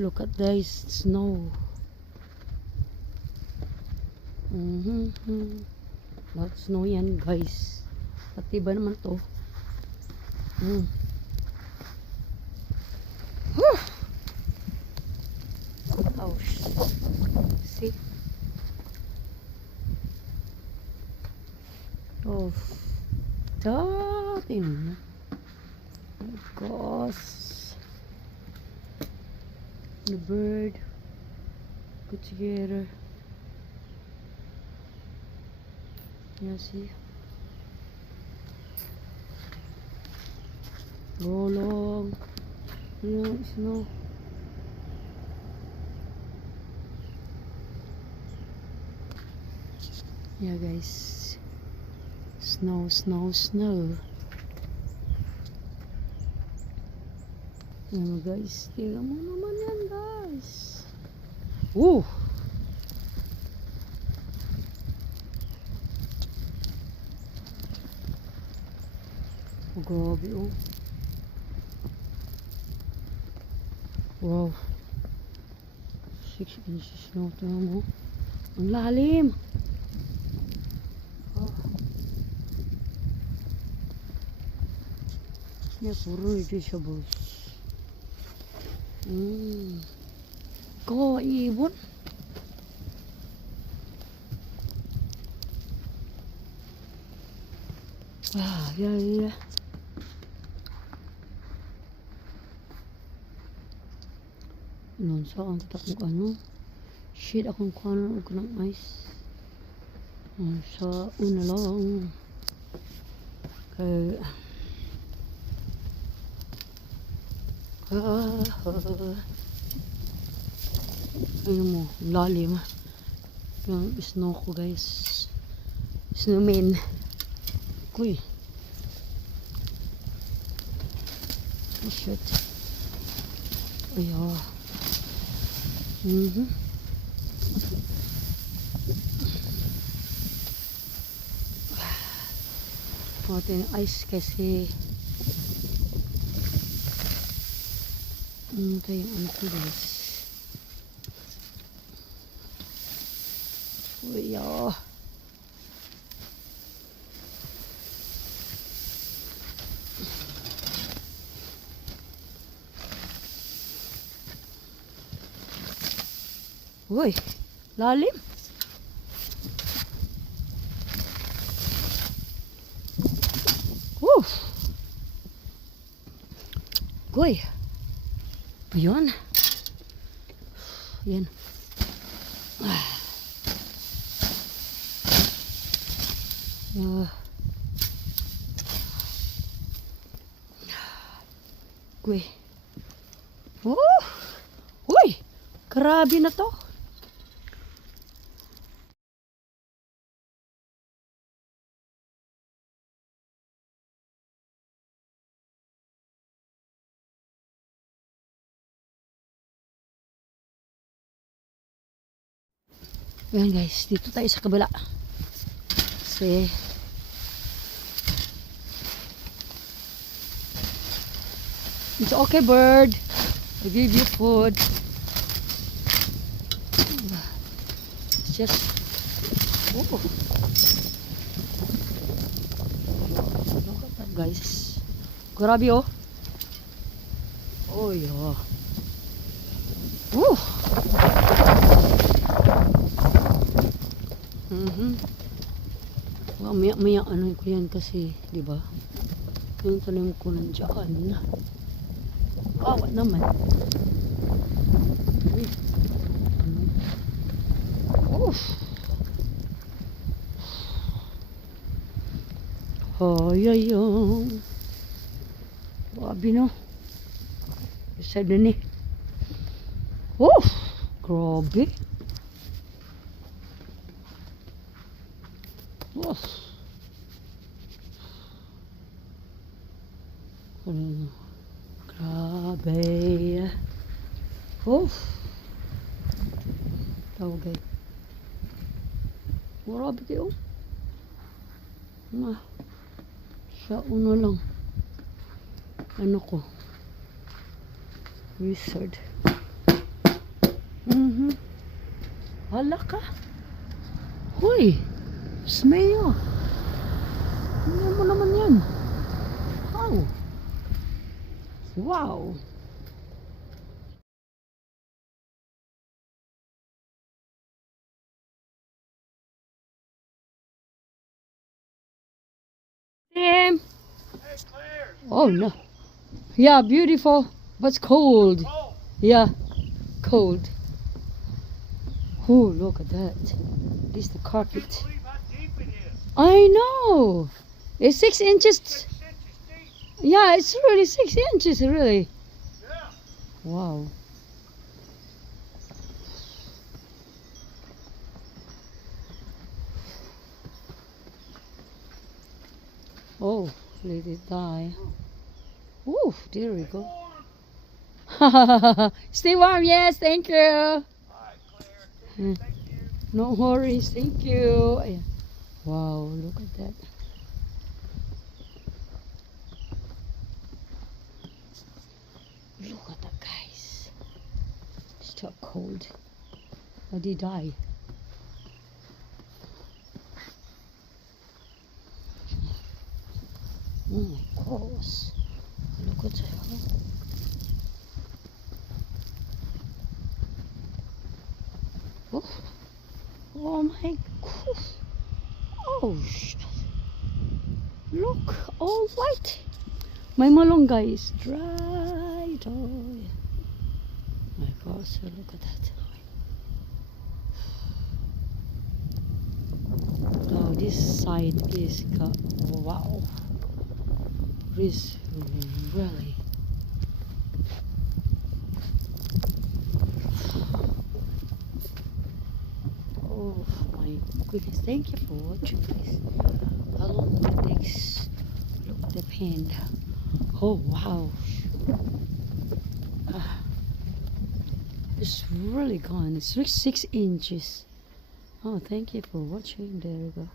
Look at this snow. Lahat snow yan guys. Pati ba naman to? Oh, see? Oh, dati na. Oh gosh. The bird put together. Yeah, see? Go long. Yeah, snow. Yeah, guys. Snow, snow, snow. Ayan guys. Tingnan mo naman yan, guys. Woo! Oh, grabe, oh. Wow. 6 inches na. Tingnan mo. Ang lalim. Oh. Yeah, puro vegetables. Có ibon. Yeah. Nun sa ang tatak mo ano. Shit, akong kuhanan ko ng ice. Sa una lang. Kaya ayun mo, lalim yung snow ko guys. Snowman. Kuy. Oh shit. Ayaw. Ito yung ice kasi ito yung ano ko guys. Ayaw. Uy, lalim. Uy. Ayun. Yan. Uy. Uy. Grabe na to. Ayan guys, dito tayo sa kabila. Kasi it's okay bird. I give you food. It's just look at that guys. Grabe oh. Oh yeah. Well, maya ano ko yan kasi, di ba? Yung tanim ko nandiyan. Awa naman. Ayun. Grabe no. Isa din eh. Grabe. Grabe. Tawag ay. Grabe kayo. Siya uno lang. Ano ko? Wizard. Hala ka. Hoy. Smell. Tingnan mo naman yan. Wow. Wow. Damn. Hey, Claire. Oh no. Yeah, beautiful. But it's cold. Oh, Yeah. Cold. Oh, look at that. This is the can't carpet. believe how deep it is. I know. It's 6 inches. 6 inches deep. Yeah, it's really 6 inches, really. Yeah. Wow. Oh, let it die. Ooh, there we go. Warm. Stay warm, yes, thank you. All right, Claire. Mm. Thank you. No worries, thank you. Ayan. Wow, look at that. Look at that, guys. Still cold. How did he die? Oh my gosh. Look at that. Oh, oh my gosh. Oh, shit. Look, all white. My malunggay is dried. Oh, yeah. My gosh, look at that. Oh, this side is got, wow. This really. Oh my goodness, thank you for watching guys. How long will it take? Look at the pen. Oh wow. Ah, it's really gone. It's like 6 inches. Oh, thank you for watching. There we go.